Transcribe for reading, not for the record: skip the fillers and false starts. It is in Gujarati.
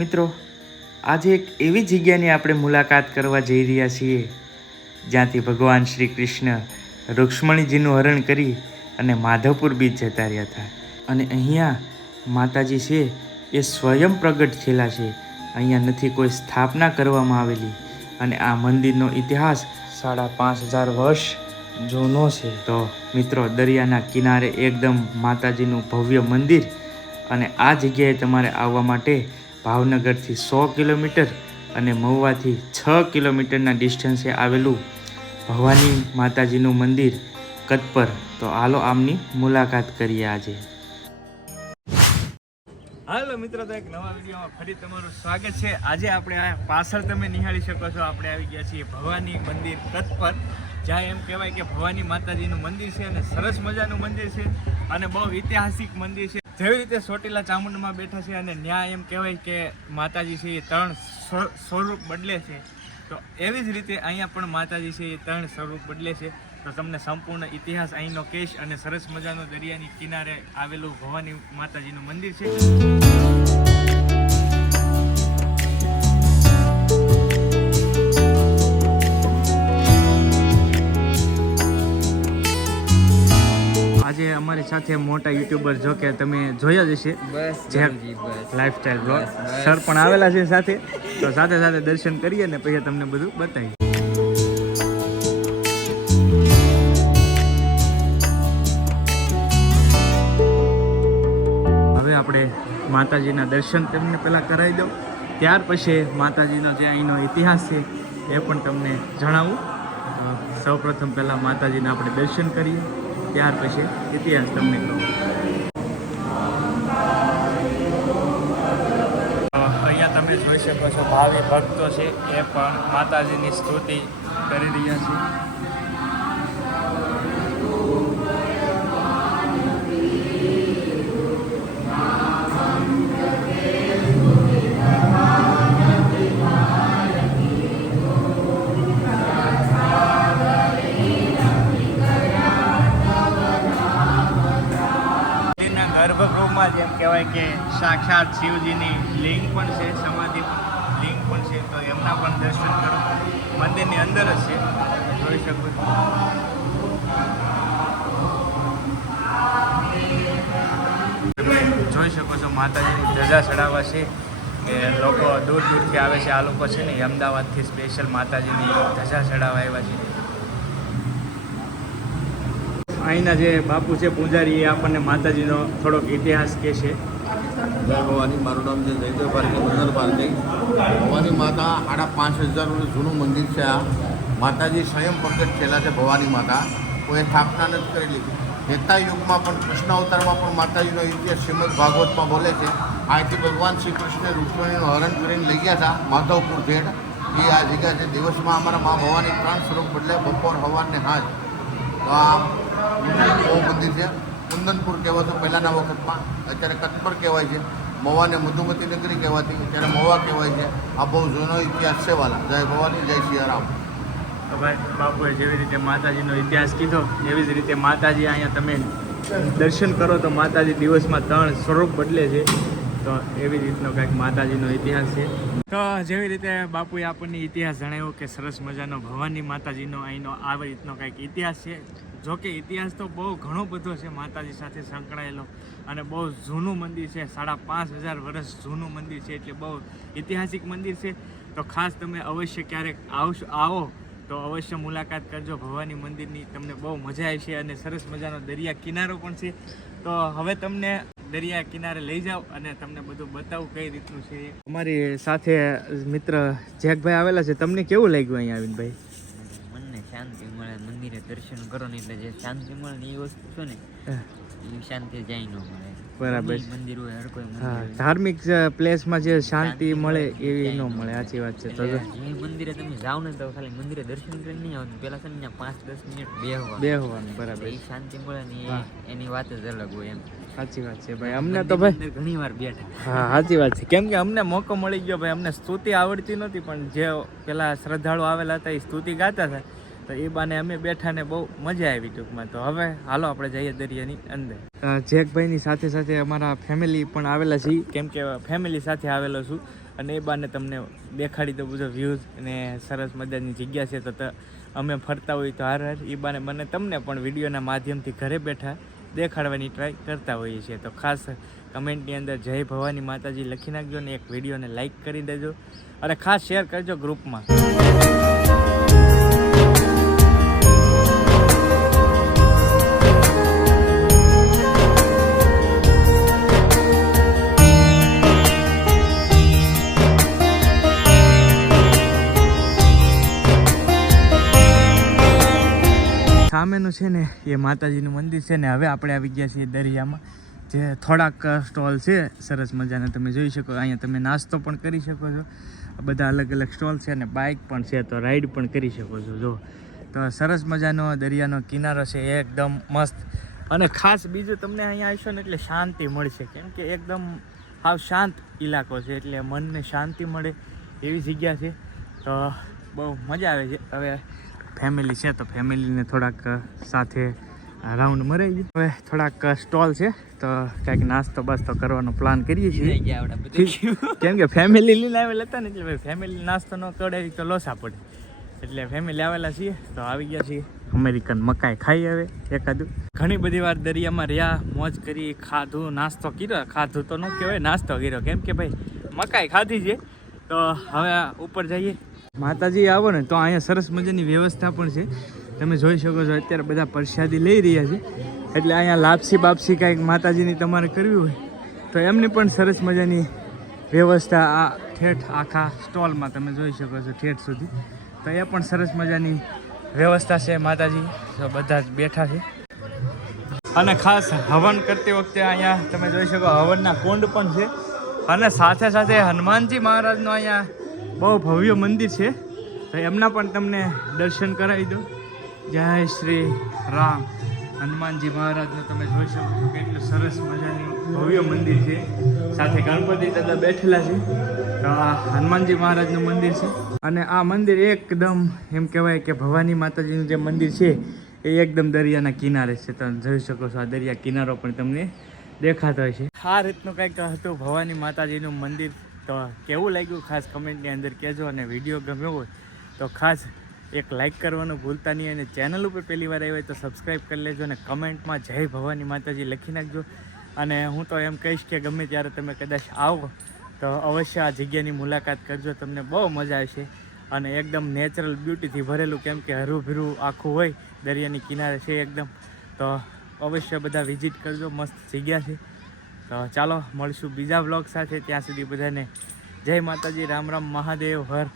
મિત્રો, આજે એક એવી જગ્યાની આપણે મુલાકાત કરવા જઈ રહ્યા છીએ જ્યાંથી ભગવાન શ્રી કૃષ્ણ રૂક્ષ્મણીજીનું હરણ કરી અને માધવપુર બીચ જતા રહ્યા હતા. અને અહીંયા માતાજી છે એ સ્વયં પ્રગટ થયેલા છે. અહીંયા નથી કોઈ સ્થાપના કરવામાં આવેલી અને આ મંદિરનો ઇતિહાસ 5,500 વર્ષ જૂનો છે. તો મિત્રો, દરિયાના કિનારે એકદમ માતાજીનું ભવ્ય મંદિર, અને આ જગ્યાએ તમારે આવવા માટે ભાવનગરથી 100 કિલોમીટર અને મહુવાથી 6 કિલોમીટરના ડિસ્ટન્સે આવેલું ભવાની માતાજીનું મંદિર કતપર. તો હાલો આમની મુલાકાત કરીએ આજે. હાલો મિત્રો, તો એક નવા વિડીયોમાં ફરી તમારું સ્વાગત છે. આજે આપણે આ પાછળ તમે નિહાળી શકો છો, આપણે આવી ગયા છીએ ભવાની મંદિર કતપર, જ્યાં એમ કહેવાય કે ભવાની માતાજીનું મંદિર છે અને સરસ મજાનું મંદિર છે અને બહુ ઐતિહાસિક મંદિર છે. જેવી રીતે ચોટીલા ચામુંડમાં બેઠા છે અને ન્યા એમ કહેવાય કે માતાજી છે એ 3 સ્વરૂપ બદલે છે, તો એવી જ રીતે અહીંયા પણ માતાજી છે એ 3 સ્વરૂપ બદલે છે. તો તમને સંપૂર્ણ ઇતિહાસ અહીંનો કહીશ અને સરસ મજાનું દરિયાની કિનારે આવેલું ભવાની માતાજીનું મંદિર છે. આજે અમારી સાથે મોટા યુટ્યુબર, જો કે તમે જોયા જ હશે, લાઈફસ્ટાઈલ બ્લોગ સર પણ આવેલા છે સાથે. તો સાથે સાથે દર્શન કરીએ ને પછી તમને બધું બતાવીએ. હવે આપણે માતાજીના દર્શન તમને પહેલાં કરાવી દઉં, ત્યાર પછી માતાજીનો જે અહીંનો ઇતિહાસ છે એ પણ તમને જણાવું. સૌ પ્રથમ પહેલાં માતાજીના આપણે દર્શન કરીએ, ત્યાર પછી ઇતિહાસ તમને કહું. અહીંયા તમે જોઈ શકો છો ભાવિ ભક્તો છે એ પણ માતાજીની સ્તુતિ કરી રહ્યા છે. ગર્ભગૃહમાં જેમ કહેવાય કે સાક્ષાત શિવજીની લિંગ પણ છે, સમાધિ લિંગ પણ છે, તો એમના પણ દર્શન કરો. મંદિરની અંદર જ છે, જોઈ શકો છો. તમે જોઈ શકો છો માતાજીની ધજા ચડાવવા છે કે લોકો દૂર દૂરથી આવે છે. આ લોકો છે ને અમદાવાદથી સ્પેશિયલ માતાજીની ધજા ચડાવવા આવ્યા છે. અહીંના જે બાપુ છે પૂજારી, એ આપણને માતાજીનો થોડોક ઇતિહાસ કહે છે. જય ભવાની, મારું નામ છે જયદેવ પારકી, મંદર પારકી. ભવાની માતા 5,500 વર્ષ જૂનું મંદિર છે. આ માતાજી સ્વયં પ્રગટ થયેલા છે. ભવાની માતા કોઈ સ્થાપના નથી કરેલી. ત્રેતા યુગમાં પણ કૃષ્ણ અવતારમાં પણ માતાજીનો ઇતિહાસ શ્રીમદ ભાગવતમાં બોલે છે. અહીંથી ભગવાન શ્રી કૃષ્ણે રૂક્ષ્મણીનું હરણ કરીને લઈ ગયા હતા માધવપુર ભેટ. એ આ જગ્યા છે. દિવસમાં અમારા મા ભવાની 3 સ્વરૂપ બદલે, બપોર, સવાર ને સાંજ. તો આ બહુ મંદિર છે. કુંદનપુર કહેવાતું પહેલાંના વખતમાં, અત્યારે કતપર કહેવાય છે. મવાને મધુમતી નગરી કહેવાતી, અત્યારે મવા કહેવાય છે. આ બહુ જૂનો ઇતિહાસ છે વાલા. જય ભવાની, જય સિયારામ. તો ભાઈ, બાપુએ જેવી રીતે માતાજીનો ઇતિહાસ કીધો એવી જ રીતે માતાજી અહીંયા તમે દર્શન કરો તો માતાજી દિવસમાં 3 સ્વરૂપ બદલે છે. તો એવી રીતનો કંઈક માતાજીનો ઇતિહાસ છે. તો જેવી રીતે બાપુએ આપણને ઇતિહાસ જણાવ્યો કે સરસ મજાનો ભવાની માતાજીનો અહીંનો આવી રીતનો કંઈક ઇતિહાસ છે. જોકે ઇતિહાસ તો બહુ ઘણો બધો છે માતાજી સાથે સંકળાયેલો, અને બહુ જૂનું મંદિર છે. 5,500 વર્ષ જૂનું મંદિર છે, એટલે બહુ ઐતિહાસિક મંદિર છે. તો ખાસ તમે અવશ્ય ક્યારેક આવો તો અવશ્ય મુલાકાત કરજો ભવાની મંદિરની. તમને બહુ મજા આવશે અને સરસ મજાનો દરિયા કિનારો પણ છે. તો હવે તમને દરિયા કિનારે લઈ જાઓ અને તમને બધું બતાવું કઈ રીતનું છે. અમારી સાથે મિત્ર જેકભાઈ આવેલા છે. તમને કેવું લાગ્યું અહીંયા આવીને ભાઈ? મનને શાંતિ મળે, મંદિરે દર્શન કરો ને એટલે જે શાંતિ મળે ને એ વસ્તુ છે ને એ શાંતિ જાય ન મળે. બરાબર. મંદિર હોય હર કોઈ મંદિર હા, હોય. ધાર્મિક પ્લેસમાં જે શાંતિ મળે એવી ન મળે. સાચી વાત છે. તો જે મંદિરે તમે જાઓ ને તો ખાલી મંદિરે દર્શન કરીને નહીં આવતું, પેલા છે ને 5-10 મિનિટ બેહવાનું. બરાબર. એ શાંતિ મળે ને એની વાત જ અલગ હોય એમ. સાચી વાત છે ભાઈ. અમને તો ભાઈ ઘણી વાર બેઠા. હા, સાચી વાત છે. કેમ કે અમને મોકો મળી ગયો ભાઈ. અમને સ્તુતિ આવડતી નહોતી, પણ જે પેલા શ્રદ્ધાળુ આવેલા હતા એ સ્તુતિ ગાતા હતા તો એ બાને અમે બેઠા ને બહુ મજા આવી ટૂંકમાં. તો હવે હાલો આપણે જઈએ દરિયાની અંદર. જેકભાઈની સાથે સાથે અમારા ફેમિલી પણ આવેલા છે, કેમ કે ફેમિલી સાથે આવેલો છું અને એ બાને તમને દેખાડી દઉં બધો વ્યૂઝ અને સરસ મજાની જગ્યા છે. તો અમે ફરતા હોઈએ તો હાર એ બાને મને તમને પણ વિડીયોના માધ્યમથી ઘરે બેઠા દેખાડવાની ટ્રાય કરતા હોઈએ છીએ. તો ખાસ કમેન્ટની અંદર જય ભવાની માતાજી લખી નાખજો ને એક વિડીયોને લાઈક કરી દેજો અને ખાસ શેર કરજો ગ્રુપમાં. સામેનું છે ને એ માતાજીનું મંદિર છે ને હવે આપણે આવી ગયા છીએ દરિયામાં, જે થોડાક સ્ટોલ છે સરસ મજાના તમે જોઈ શકો. અહીંયા તમે નાસ્તો પણ કરી શકો છો, બધા અલગ અલગ સ્ટોલ છે અને બાઇક પણ છે, તો રાઈડ પણ કરી શકો છો. જો તો સરસ મજાનો દરિયાનો કિનારો છે, એકદમ મસ્ત. અને ખાસ બીજું તમને અહીંયા આવશો ને એટલે શાંતિ મળશે, કેમ કે એકદમ હાવ શાંત ઇલાકો છે, એટલે મનને શાંતિ મળે એવી જગ્યા છે. તો બહુ મજા આવે છે. હવે ફેમિલી છે તો ફેમિલીને થોડાક સાથે રાઉન્ડ મરાવી. હવે થોડાક સ્ટોલ છે તો કંઈક નાસ્તો બાસ્તો કરવાનો પ્લાન કરીએ છીએ, કેમ કે ફેમિલી લઈને આવેલા હતા ને એટલે ફેમિલી નાસ્તો ન કરાવી તો લોસા પડે, એટલે ફેમિલી આવેલા છીએ તો આવી ગયા છીએ. અમેરિકન મકાઈ ખાઈ હવે એકાદું. ઘણી બધી વાર દરિયામાં રહ્યા, મોજ કરી, ખાધું, નાસ્તો કર્યો. ખાધું તો ન કહેવાય, નાસ્તો કર્યો, કેમ કે ભાઈ મકાઈ ખાધી છે. તો હવે ઉપર જઈએ. માતાજી આવો ને તો અહીંયા સરસ મજાની વ્યવસ્થા પણ છે, તમે જોઈ શકો છો. અત્યારે બધા પ્રસાદી લઈ રહ્યા છે, એટલે અહીંયા લાપસી બાપસી કાંઈક માતાજીની તમારે કરવી હોય તો એમની પણ સરસ મજાની વ્યવસ્થા આ ઠેઠ આખા સ્ટોલમાં તમે જોઈ શકો છો ઠેઠ સુધી. તો એ પણ સરસ મજાની વ્યવસ્થા છે. માતાજી તો બધા જ બેઠા છે. અને ખાસ હવન કરતી વખતે અહીંયા તમે જોઈ શકો હવનના કુંડ પણ છે, અને સાથે સાથે હનુમાનજી મહારાજનો અહીંયા બહુ ભવ્ય મંદિર છે, તો એમના પણ તમને દર્શન કરાવી દો. જય શ્રી રામ. હનુમાનજી મહારાજનું તમે જોઈ શકો છો કેટલું સરસ મજાનું ભવ્ય મંદિર છે, સાથે ગણપતિ દાદા બેઠેલા છે. તો આ હનુમાનજી મહારાજનું મંદિર છે, અને આ મંદિર એકદમ એમ કહેવાય કે ભવાની માતાજીનું જે મંદિર છે એ એકદમ દરિયાના કિનારે છે. તમે જોઈ શકો છો આ દરિયા કિનારો પણ તમને દેખાતો હોય છે. આ રીતનું કંઈક હતું ભવાની માતાજીનું મંદિર. તો કેવું લાગ્યું ખાસ કમેન્ટની અંદર કહેજો, અને વિડીયો ગમ્યો હોય તો ખાસ એક લાઇક કરવાનું ભૂલતા નહીં, અને ચેનલ ઉપર પહેલી વાર આવી હોય તો સબસ્ક્રાઈબ કરી લેજો, અને કમેન્ટમાં જય ભવાની માતાજી લખી નાખજો. અને હું તો એમ કહીશ કે ગમે ત્યારે તમે કદાચ આવો તો અવશ્ય આ જગ્યાની મુલાકાત કરજો, તમને બહુ મજા આવશે. અને એકદમ નેચરલ બ્યુટીથી ભરેલું, કેમ કે હરું ભીરું આખું હોય, દરિયાની કિનારે છે એકદમ. તો અવશ્ય બધા વિઝિટ કરજો, મસ્ત જગ્યા છે. તો ચાલો મળશું બીજા વ્લોગ સાથે, ત્યાં સુધી બધાને જય માતાજી, રામ રામ, મહાદેવ હર.